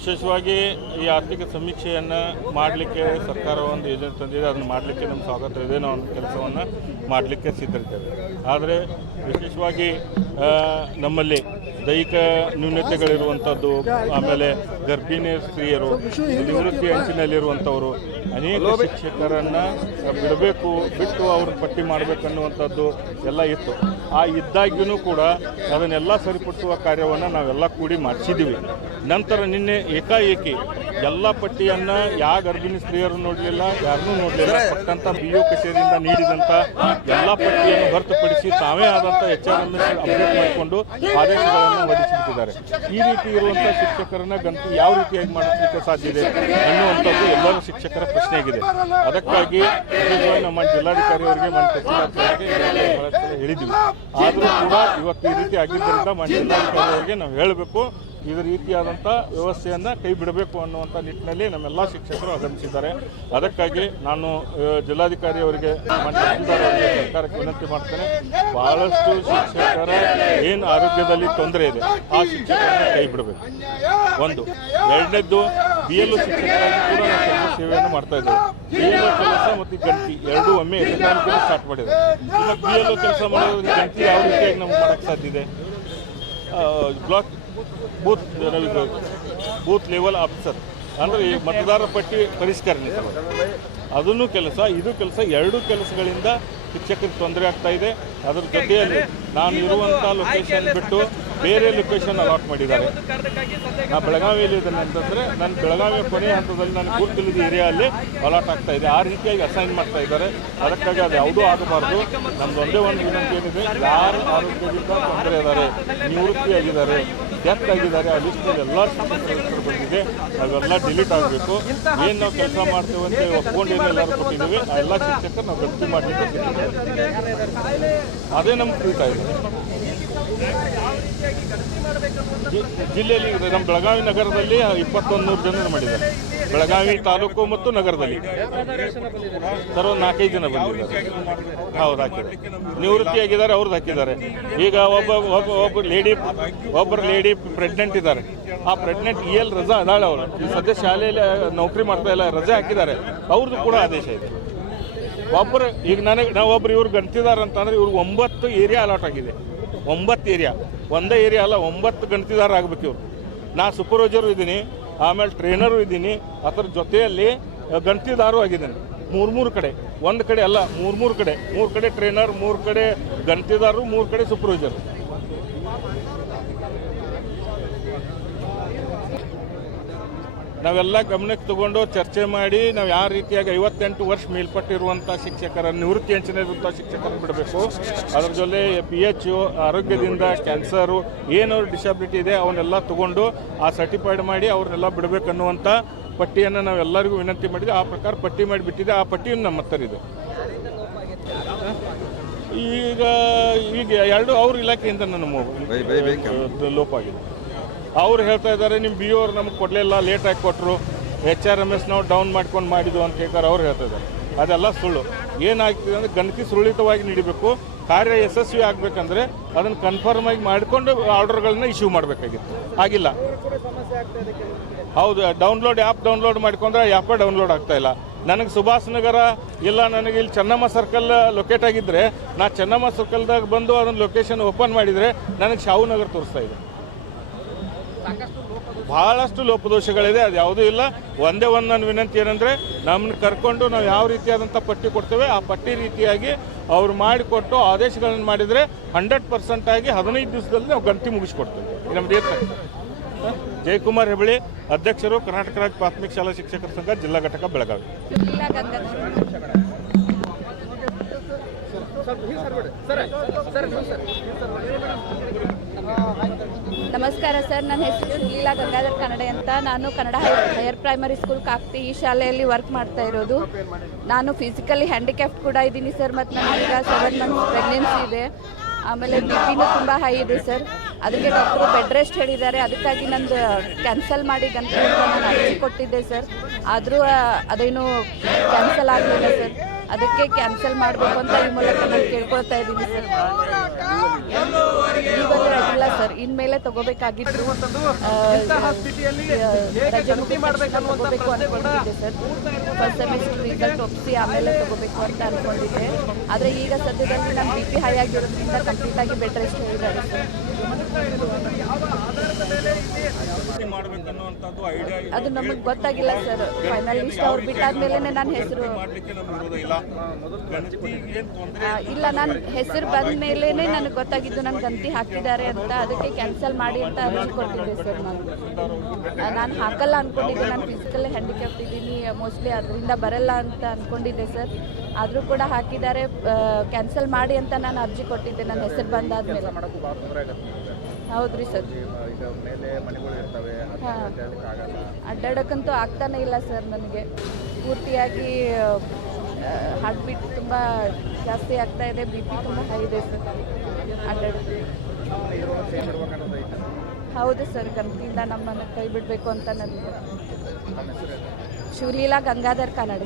ವಿಶೇಷವಾಗಿ ಈ ಆರ್ಥಿಕ ಸಮೀಕ್ಷೆಯನ್ನು ಮಾಡಲಿಕ್ಕೆ ಸರ್ಕಾರ ಒಂದು ಯೋಜನೆ ತಂದಿದೆ ಅದನ್ನು ಮಾಡಲಿಕ್ಕೆ ನಮ್ಮ ಸ್ವಾಗತ ಇದೆ ನಾವು ಒಂದು ಕೆಲಸವನ್ನು ಮಾಡಲಿಕ್ಕೆ ಸಿದ್ಧರಿದ್ದೇವೆ ಆದರೆ ವಿಶೇಷವಾಗಿ ನಮ್ಮಲ್ಲಿ ದೈಹಿಕ ನ್ಯೂನತೆಗಳಿರುವಂಥದ್ದು ಆಮೇಲೆ ಗರ್ಭಿಣಿ ಸ್ತ್ರೀಯರು ನಿವೃತ್ತಿ ಅಂಚಿನಲ್ಲಿರುವಂಥವರು ಅನೇಕ ಶಿಕ್ಷಕರನ್ನು ಬಿಡಬೇಕು ಬಿಟ್ಟು ಅವ್ರನ್ನ ಪಟ್ಟಿ ಮಾಡಬೇಕನ್ನುವಂಥದ್ದು ಎಲ್ಲ ಇತ್ತು. ಆ ಇದ್ದಾಗ್ಯೂ ಕೂಡ ಅದನ್ನೆಲ್ಲ ಸರಿಪಡಿಸುವ ಕಾರ್ಯವನ್ನು ನಾವೆಲ್ಲ ಕೂಡಿ ಮಾಡಿಸಿದ್ದೀವಿ ನಂತರ ನಿನ್ನೆ ಏಕಾಏಕಿ ಎಲ್ಲ ಪಟ್ಟಿಯನ್ನು ಯಾವ ಗರ್ಭಿಣಿ ಸ್ತ್ರೀಯರು ನೋಡಲಿಲ್ಲ ಯಾರನ್ನೂ ನೋಡಲಿಲ್ಲ. ಕೊಟ್ಟಂಥ ಬಿ ಒ ಕಚೇರಿಯಿಂದ ನೀಡಿದಂಥ ಎಲ್ಲ ಪಟ್ಟಿಯನ್ನು ಹೊರತುಪಡಿಸಿ ತಾವೇ ಆದಂಥ H R M S update ಮಾಡಿಕೊಂಡು ಆದೇಶಗಳನ್ನು ಹೊರಡಿಸಿಬಿಟ್ಟಿದ್ದಾರೆ. ಈ ರೀತಿ ಇರುವಂಥ ಶಿಕ್ಷಕರನ್ನ ಗಂತು ಯಾವ ರೀತಿಯಾಗಿ ಮಾಡಿಸಲಿಕ್ಕೆ ಸಾಧ್ಯ ಇದೆ ಅನ್ನುವಂಥದ್ದು ಎಲ್ಲರೂ ಶಿಕ್ಷಕರ ಪ್ರಶ್ನೆಯಾಗಿದೆ. ಅದಕ್ಕಾಗಿ ನಮ್ಮ ಜಿಲ್ಲಾಧಿಕಾರಿ ಅವರಿಗೆ ಮಾನ್ಯ ತಹಸೀಲ್ದಾರ್ ಹೇಳಿದ್ವಿ ಆದರೂ ಕೂಡ ಇವತ್ತು ಈ ರೀತಿ ಆಗಿದ್ದರಿಂದ ಮಾನ್ಯ ಜಿಲ್ಲಾಧಿಕಾರಿ ಅವರಿಗೆ ನಾವು ಹೇಳಬೇಕು ಇದೇ ರೀತಿಯಾದಂಥ ವ್ಯವಸ್ಥೆಯನ್ನು ಕೈ ಬಿಡಬೇಕು ಅನ್ನುವಂಥ ನಿಟ್ಟಿನಲ್ಲಿ ನಮ್ಮೆಲ್ಲ ಶಿಕ್ಷಕರು ಆಗಮಿಸಿದ್ದಾರೆ. ಅದಕ್ಕಾಗಿ ನಾನು ಜಿಲ್ಲಾಧಿಕಾರಿ ಅವರಿಗೆ ಸರ್ಕಾರಕ್ಕೆ ವಿನಂತಿ ಮಾಡ್ತೇನೆ. ಬಹಳಷ್ಟು ಶಿಕ್ಷಕರ ಏನು ಆರೋಗ್ಯದಲ್ಲಿ ತೊಂದರೆ ಇದೆ, ಆ ಶಿಕ್ಷಕರನ್ನು ಕೈ ಬಿಡಬೇಕು. ಒಂದು. ಎರಡನೇದ್ದು ಬಿ ಎಲ್ ಶಿಕ್ಷಕರಾಗಿ ಸೇವೆಯನ್ನು ಮಾಡ್ತಾ ಇದ್ದೇವೆ. ಬಿ ಕೆಲಸ ಮತ್ತು ಗಂಟಿ ಎರಡೂ ಒಮ್ಮೆ ಸ್ಟಾರ್ಟ್ ಮಾಡಿದೆ ಬಿ ಎಲ್ ಕೆಲಸ ಮಾಡೋದು ಗಂಟಿ ಯಾವ ರೀತಿಯಾಗಿ ನಮ್ಗೆ ಮಾಡೋಕ್ಕೆ ಸಾಧ್ಯ ಇದೆ? Block booth booth level officer ಅಂದರೆ ಈ ಮತದಾರರ ಪಟ್ಟಿ ಪರಿಷ್ಕರಣೆ. ಅದನ್ನು ಕೆಲಸ, ಇದು ಕೆಲಸ, ಎರಡೂ ಕೆಲಸಗಳಿಂದ ಶಿಕ್ಷಕರಿಗೆ ತೊಂದರೆ ಆಗ್ತಾ ಇದೆ. ಅದರ ಜೊತೆಯಲ್ಲಿ ನಾನು ಇರುವಂಥ ಲೊಕೇಶನ್ ಬಿಟ್ಟು ಬೇರೆ ಲೊಕೇಶನ್ ಅಲಾಟ್ ಮಾಡಿದ್ದಾರೆ. ನಾ ಬೆಳಗಾವಿಯಲ್ಲಿ ಇದ್ದೇನೆ ಅಂತಂದರೆ ನಾನು ಬೆಳಗಾವಿಯ ಕೊನೆಯ ಹಂತದಲ್ಲಿ ನಾನು ಗುರುತಿಲಿದ ಏರಿಯಾದಲ್ಲಿ ಅಲಾಟ್ ಆಗ್ತಾ ಇದೆ. ಆ ರೀತಿಯಾಗಿ ಅಸೈನ್ ಮಾಡ್ತಾ ಇದ್ದಾರೆ. ಅದಕ್ಕಾಗಿ ಅದು ಯಾವುದೂ ಆಗಬಾರ್ದು. ನಮ್ದು ಒಂದೇ ಒಂದು ವಿನಂತಿ ಏನಿದೆ, ಯಾರು ಆರೋಗ್ಯದಿಂದ ತೊಂದರೆ ಇದ್ದಾರೆ ನಿವೃತ್ತಿ ಡೆತ್ ಆಗಿದ್ದಾರೆ, ಆ ಲಿಸ್ಟ್ನಲ್ಲಿ ಎಲ್ಲ ಶಿಕ್ಷಕರು ಬಂದಿದೆ ಅವೆಲ್ಲ ಡಿಲೀಟ್ ಆಗಬೇಕು ಏನು ನಾವು ಕೆಲಸ ಮಾಡ್ತೇವೆ ಅಂತ ಒಪ್ಕೊಂಡು ಏನು ಎಲ್ಲರೂ ಕೊಟ್ಟಿದ್ದೀವಿ, ಆ ಎಲ್ಲ ಶಿಕ್ಷಕರು ನಾವು ಭರ್ತಿ ಮಾಡಲಿಕ್ಕೆ. ಅದೇ ನಮ್ಗೆ ತಿಳಿತಾ ಇದೆ ಜಿಲ್ಲೆಯಲ್ಲಿ. ನಮ್ಮ ಬೆಳಗಾವಿ ನಗರದಲ್ಲಿ ಇಪ್ಪತ್ತೊಂದು ನೂರು ಜನ ಮಾಡಿದ್ದಾರೆ ಬೆಳಗಾವಿ ತಾಲೂಕು ಮತ್ತು ನಗರದಲ್ಲಿ. ಸರ್, ಒಂದು ನಾಲ್ಕೈದು ಜನ ಬಂದಿದ್ದಾರೆ. ಹೌದು, ಹಾಕಿದ್ದಾರೆ. ನಿವೃತ್ತಿಯಾಗಿದ್ದಾರೆ ಅವ್ರದ್ದು ಹಾಕಿದ್ದಾರೆ. ಈಗ ಒಬ್ಬ ಒಬ್ಬ ಒಬ್ಬ ಲೇಡಿ ಒಬ್ಬರು ಲೇಡಿ ಪ್ರೆಗ್ನೆಂಟ್ ಇದ್ದಾರೆ. ಆ ಪ್ರೆಗ್ನೆಂಟ್ ಎಲ್ ರಜಾ ಅದಾಳೆ ಅವರು. ಸದ್ಯ ಶಾಲೆಯಲ್ಲಿ ನೌಕರಿ ಮಾಡ್ತಾ ಇಲ್ಲ, ರಜೆ ಹಾಕಿದ್ದಾರೆ. ಅವ್ರದ್ದು ಕೂಡ ಆದೇಶ ಇದೆ. ಒಬ್ಬರು, ಈಗ ನನಗೆ ಒಬ್ರು ಇವ್ರು ಗಂತಿದಾರ ಅಂತಂದ್ರೆ ಇವ್ರಿಗೆ ಒಂಬತ್ತು ಏರಿಯಾ ಅಲಾಟ್ ಆಗಿದೆ. ಒಂಬತ್ತು ಏರಿಯಾ ಒಂದೇ ಏರಿಯಾ ಅಲ್ಲ, ಒಂಬತ್ತು ಗಣತಿದಾರ ಆಗ್ಬೇಕು ಇವ್ರು. ನಾ ಸೂಪರ್ವೈಸರ್ ಇದ್ದೀನಿ. ಆಮೇಲೆ ಟ್ರೈನರು ಇದ್ದೀನಿ. ಅದರ ಜೊತೆಯಲ್ಲಿ ಗಂಟಿದಾರು ಆಗಿದ್ದೇನೆ. ಮೂರು ಮೂರು ಕಡೆ. ಒಂದು ಕಡೆ ಅಲ್ಲ, ಮೂರು ಮೂರು ಕಡೆ. ಮೂರು ಕಡೆ ಟ್ರೈನರ್ ಮೂರು ಕಡೆ ಗಂಟಿದಾರು, ಮೂರು ಕಡೆ ಸೂಪರ್ವೈಸರ್ ನಾವೆಲ್ಲ ಗಮನಕ್ಕೆ ತಗೊಂಡು ಚರ್ಚೆ ಮಾಡಿ ನಾವು ಯಾವ ರೀತಿಯಾಗಿ ಐವತ್ತೆಂಟು ವರ್ಷ ಮೇಲ್ಪಟ್ಟಿರುವಂಥ ಶಿಕ್ಷಕರ ನಿವೃತ್ತಿ ಅಂಚಿನಿರುವಂಥ ಶಿಕ್ಷಕರನ್ನು ಬಿಡಬೇಕು. ಅದರ ಜೊತೆ ಪಿ ಎಚ್ ಆರೋಗ್ಯದಿಂದ ಕ್ಯಾನ್ಸರು ಏನು ಡಿಸಬಿಲಿಟಿ ಇದೆ ಅವನ್ನೆಲ್ಲ ತಗೊಂಡು ಆ ಸರ್ಟಿಫೈಡ್ ಮಾಡಿ ಅವ್ರನ್ನೆಲ್ಲ ಬಿಡಬೇಕನ್ನುವಂಥ ಪಟ್ಟಿಯನ್ನು ನಾವೆಲ್ಲರಿಗೂ ವಿನಂತಿ ಮಾಡಿದ್ವಿ. ಆ ಪ್ರಕಾರ ಪಟ್ಟಿ ಮಾಡಿ ಬಿಟ್ಟಿದೆ ಆ ಪಟ್ಟಿಯನ್ನು ನಮ್ಮ ಹತ್ತರಿದೆ ಈಗ ಈಗ ಎರಡು ಅವ್ರ ಇಲಾಖೆಯಿಂದ ನನ್ನ ಮೊಬೈಲ್ ಲೋಪ ಆಗಿದೆ. ಅವ್ರು ಹೇಳ್ತಾ ಇದ್ದಾರೆ ನಿಮ್ಮ ಬಿ ಓರ್ ನಮಗೆ ಕೊಡಲಿಲ್ಲ ಲೇಟಾಗಿ ಕೊಟ್ಟರು ಎಚ್ ಆರ್ ಎಂ ಎಸ್ ನಾವು ಡೌನ್ ಮಾಡ್ಕೊಂಡು ಮಾಡಿದ್ವು ಅಂತ ಹೇಳ್ತಾರೆ, ಅವ್ರು ಹೇಳ್ತಾ ಇದ್ದಾರೆ. ಅದೆಲ್ಲ ಸುಳ್ಳು. ಏನಾಗ್ತಿದೆ ಅಂದರೆ ಗಣತಿ ಸುರಳಿತವಾಗಿ ನೀಡಬೇಕು. ಕಾರ್ಯ ಯಶಸ್ವಿ ಆಗಬೇಕಂದ್ರೆ ಅದನ್ನು ಕನ್ಫರ್ಮ್ ಆಗಿ ಮಾಡಿಕೊಂಡು ಆರ್ಡರ್ಗಳನ್ನ ಇಶ್ಯೂ ಮಾಡಬೇಕಾಗಿತ್ತು. ಆಗಿಲ್ಲ. ಹೌದು ಡೌನ್ಲೋಡ್ ಆ್ಯಪ್ ಡೌನ್ಲೋಡ್ ಮಾಡ್ಕೊಂಡ್ರೆ ಆ್ಯಪೇ ಡೌನ್ಲೋಡ್ ಆಗ್ತಾ ಇಲ್ಲ. ನನಗೆ ಸುಭಾಷ್ ನಗರ ಇಲ್ಲ, ನನಗೆ ಇಲ್ಲಿ ಚೆನ್ನಮ್ಮ ಸರ್ಕಲ್ ಲೊಕೇಟ್ ಆಗಿದ್ದರೆ ನಾ ಚೆನ್ನಮ್ಮ ಸರ್ಕಲ್ದಾಗ ಬಂದು ಅದನ್ನು ಲೊಕೇಶನ್ ಓಪನ್ ಮಾಡಿದರೆ ನನಗೆ ಶಾಹು ನಗರ ತೋರಿಸ್ತಾ ಇದೆ. ಬಹಳಷ್ಟು ಲೋಪದೋಷಗಳಿದೆ, ಅದು ಯಾವುದೂ ಇಲ್ಲ. ಒಂದೇ ಒಂದು ನನ್ನ ವಿನಂತಿ ಏನಂದರೆ ನಮ್ಮನ್ನ ಕರ್ಕೊಂಡು ನಾವು ಯಾವ ರೀತಿಯಾದಂಥ ಪಟ್ಟಿ ಕೊಡ್ತೇವೆ, ಆ ಪಟ್ಟಿ ರೀತಿಯಾಗಿ ಅವ್ರು ಮಾಡಿಕೊಟ್ಟು ಆದೇಶಗಳನ್ನು ಮಾಡಿದರೆ ಹಂಡ್ರೆಡ್ ಪರ್ಸೆಂಟ್ ಆಗಿ ಹದಿನೈದು ದಿವಸದಲ್ಲಿ ನಾವು ಗಂಟಿ ಮುಗಿಸ್ಕೊಡ್ತೇವೆ. ನಮ್ಮದು ಏನು ಜಯಕುಮಾರ್ ಹೆಬಳಿ ಅಧ್ಯಕ್ಷರು, ಕರ್ನಾಟಕ ರಾಜ್ಯ ಪ್ರಾಥಮಿಕ ಶಾಲಾ ಶಿಕ್ಷಕರ ಸಂಘ, ಜಿಲ್ಲಾ ಘಟಕ ಬೆಳಗಾವಿ. ನಮಸ್ಕಾರ ಸರ್, ನನ್ನ ಹೆಸರು ಲೀಲಾ ಗಂಗಾಧರ್ ಕನ್ನಡ ಅಂತ. ನಾನು Kannada higher primary school Kakti ಈ ಶಾಲೆಯಲ್ಲಿ ವರ್ಕ್ ಮಾಡ್ತಾ ಇರೋದು. ನಾನು ಫಿಸಿಕಲಿ ಹ್ಯಾಂಡಿಕ್ಯಾಪ್ಟ್ ಕೂಡ ಇದ್ದೀನಿ ಸರ್, ಮತ್ತು ನನಗೀಗ ಸೆವೆನ್ ಮಂತ್ಸ್ ಪ್ರೆಗ್ನೆನ್ಸಿ ಇದೆ. ಆಮೇಲೆ ಬಿ ಪಿನೂ ತುಂಬ ಹೈ ಇದೆ ಸರ್. ಅದಕ್ಕೆ ಡಾಕ್ಟ್ರು ಬೆಡ್ ರೆಸ್ಟ್ ಹೇಳಿದ್ದಾರೆ. ಅದಕ್ಕಾಗಿ ನಂದು ಕ್ಯಾನ್ಸಲ್ ಮಾಡಿ ಗಂಟೆ ನಾನು ಅರ್ಜಿ ಕೊಟ್ಟಿದ್ದೆ ಸರ್. ಆದರೂ ಅದೇನು ಕ್ಯಾನ್ಸಲ್ ಆಗಲಿಲ್ಲ ಸರ್. ಅದಕ್ಕೆ ಕ್ಯಾನ್ಸಲ್ ಮಾಡಬೇಕು ಅಂತ ಈ ಮೂಲಕ ನಾನು ಕೇಳ್ಕೊಳ್ತಾ ಇದ್ದೀನಿ ಸರ್ ಇವಾಗ ಇಲ್ಲ ಸರ್ ಇನ್ಮೇಲೆ ತಗೋಬೇಕಾಗಿತ್ತು ರಜೆ ತಗೋಬೇಕು ಅನ್ಕೊಂಡಿದ್ದೆ ಸರ್ ಫಸ್ಟ್ ಸೆಮಿಸ್ಟರ್ ರಿಸಲ್ಟ್ ಒಪ್ಪಿಸಿ ಆಮೇಲೆ ತಗೋಬೇಕು ಅಂತ ಅನ್ಕೊಂಡಿದ್ದೆ. ಆದರೆ ಈಗ ಸದ್ಯದಲ್ಲಿ ನಮ್ಮ ಬಿ ಪಿ ಹೈ ಆಗಿರೋದ್ರಿಂದ ಕಂಪ್ಲೀಟ್ ಆಗಿ ಬೆಡ್ ರೆಸ್ಟ್ ಹೇಳಿದ್ದಾರೆ ಅದು ನಮಗೆ ಗೊತ್ತಾಗಿಲ್ಲ ಸರ್ ಫೈನಲ್ ಲಿಸ್ಟ್ ಅವ್ರು ಬಿಟ್ಟಾದ್ಮೇಲೆ ನನ್ನ ಹೆಸರು ಮಾಡಲಿಕ್ಕೆ ನಮ್ಗೆ ವಿರೋಧ ಇಲ್ಲ ನನ್ನ ಹೆಸರು ಬಂದ ಮೇಲೇ ನನಗೆ ಗೊತ್ತಾಗಿದ್ದು ನನ್ನ ಗಂತಿ ಹಾಕಿದ್ದಾರೆ ಅಂತ ಅದಕ್ಕೆ ಕ್ಯಾನ್ಸಲ್ ಮಾಡಿ ಅಂತ ಅರ್ಜಿ ಕೊಟ್ಟಿದ್ದೆ ಸರ್ ನಾನು. ನಾನು ಹಾಕಲ್ಲ ಅಂದ್ಕೊಂಡಿದ್ದೆ ನಾನು ಫಿಸಿಕಲ್ ಹ್ಯಾಂಡಿಕ್ಯಾಪ್ಟ್ ಇದ್ದೀನಿ ಮೋಸ್ಟ್ಲಿ ಅದರಿಂದ ಬರಲ್ಲ ಅಂತ ಅಂದ್ಕೊಂಡಿದ್ದೆ ಸರ್. ಆದರೂ ಕೂಡ ಹಾಕಿದ್ದಾರೆ ಕ್ಯಾನ್ಸಲ್ ಮಾಡಿ ಅಂತ ನಾನು ಅರ್ಜಿ ಕೊಟ್ಟಿದ್ದೆ ನನ್ನ ಹೆಸರು ಬಂದಾದ್ಮೇಲೆ. ಹೌದ್ರಿ ಸರ್. ಅಡ್ಡಾಡಕ್ಕಂತೂ ಆಗ್ತಾನೆ ಇಲ್ಲ ಸರ್ ನನಗೆ. ಪೂರ್ತಿಯಾಗಿ ಹಾರ್ಟ್ ಬೀಟ್ ತುಂಬ ಜಾಸ್ತಿ ಆಗ್ತಾ ಇದೆ ಬಿ ಪಿ ತುಂಬ ಹೈ ಇದೆ ಸರ್ ಹೌದು ಸರ್ ಗಂಟಿಯಿಂದ ನಮ್ಮನ್ನು ಕೈ ಬಿಡಬೇಕು ಅಂತ ನನಗೆ ಶಿವಲೀಲಾ ಗಂಗಾಧರ್ ಕನ್ನಡ.